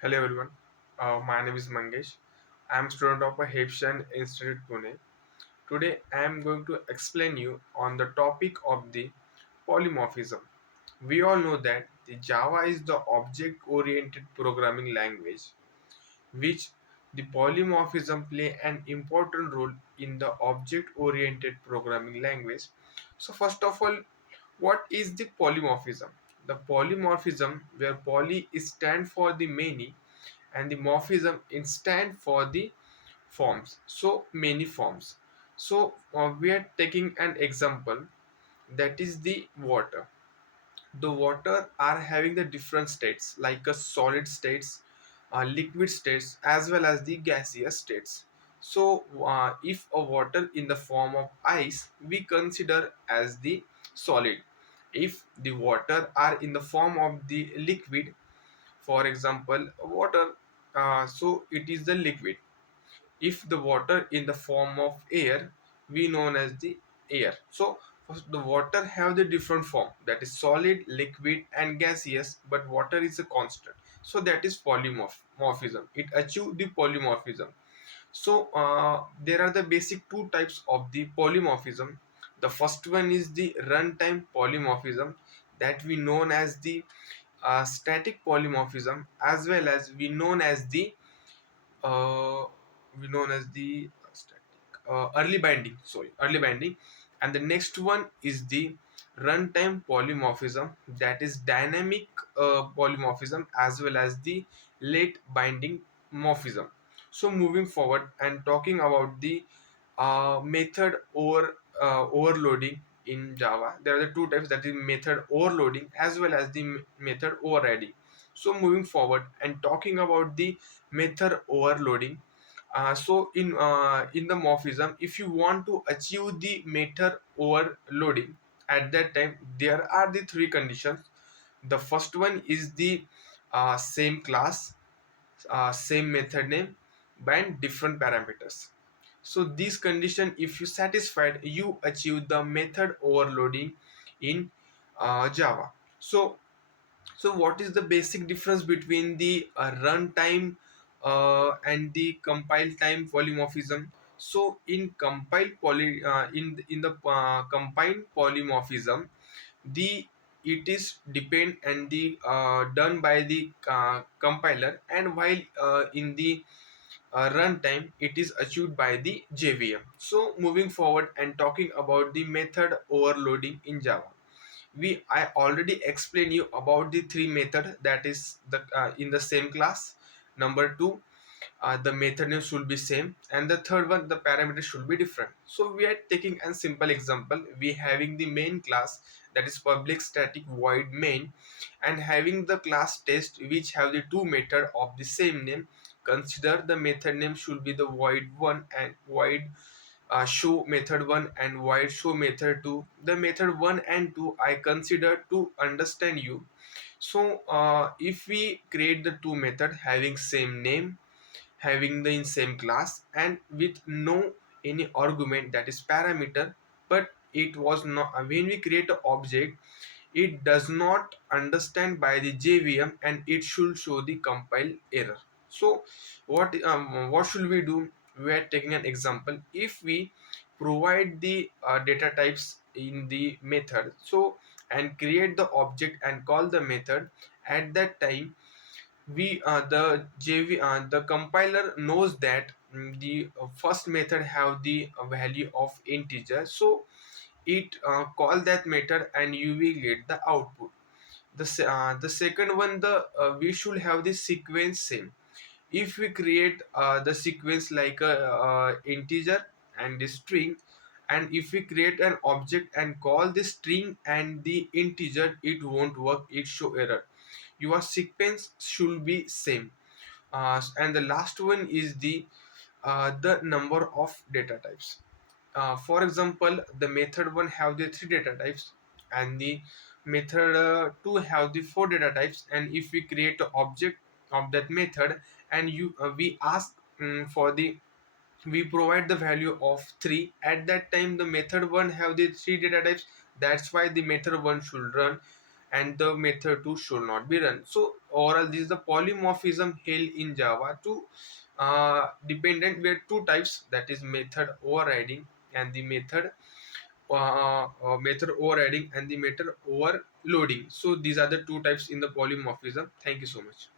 Hello everyone, my name is Mangesh. I am a student of a Haitian Institute Pune. Today I am going to explain you on the topic of the polymorphism. We all know that the Java is the object-oriented programming language, which the polymorphism play an important role in the object-oriented programming language. So first of all, what is the polymorphism? The polymorphism, where poly is stand for the many and the morphism is stand for the forms, so many forms. So we are taking an example, that is the water. The water are having the different states like a solid states, liquid states, as well as the gaseous states. So if a water in the form of ice, we consider as the solid. If the water are in the form of the liquid, for example water, so it is the liquid. If the water in the form of air, we known as the air. So first, the water have the different form, that is solid, liquid and gaseous, but water is a constant. So that is polymorphism. It achieve the polymorphism. So there are the basic two types of the polymorphism. The first one is the runtime polymorphism, that we known as the static polymorphism, as well as uh, we known as the static early binding, sorry, early binding. And the next one is the runtime polymorphism, that is dynamic polymorphism, as well as the late binding morphism. So moving forward and talking about the method overloading in Java, there are the two types, that is method overloading as well as the method overriding. So moving forward and talking about the method overloading, so in the morphism, if you want to achieve the method overloading, at that time there are the three conditions. The first one is the same class, same method name, and different parameters. So this condition, if you satisfied, you achieve the method overloading in Java. So what is the basic difference between the runtime and the compile time polymorphism? So in compiled polymorphism, the it is depend and the done by the compiler, and while in the runtime it is achieved by the JVM. So moving forward and talking about the method overloading in Java, we I already explained you about the three method, that is the in the same class. Number two, the method name should be same, and the third one, the parameters should be different. So we are taking a simple example. We having the main class, that is public static void main, and having the class test, which have the two method of the same name. Consider the method name should be the void 1 and void show method 1 and void show method 2. The method 1 and 2 I consider to understand you. So if we create the two method having same name, having the in same class, and with no any argument, that is parameter, but it was not when we create an object, it does not understand by the JVM, and it should show the compile error. So what should we do? We are taking an example. If we provide the data types in the method, so and create the object and call the method, at that time we the compiler knows that the first method have the value of integer, so it call that method and you will get the output. The second one, the we should have the sequence same. If we create the sequence like a integer and the string, and if we create an object and call the string and the integer, it won't work, it show error. Your sequence should be same. And the last one is the number of data types. For example, the method 1 have the 3 data types, and the method 2 have the 4 data types. And if we create an object of that method, and we ask for the we provide the value of 3, at that time the method 1 have the 3 data types. That's why the method 1 should run and the method 2 should not be run. So overall this is the polymorphism held in Java. Two dependent were two types, that is method overriding and the method overriding and the method overloading. So these are the two types in the polymorphism. Thank you so much.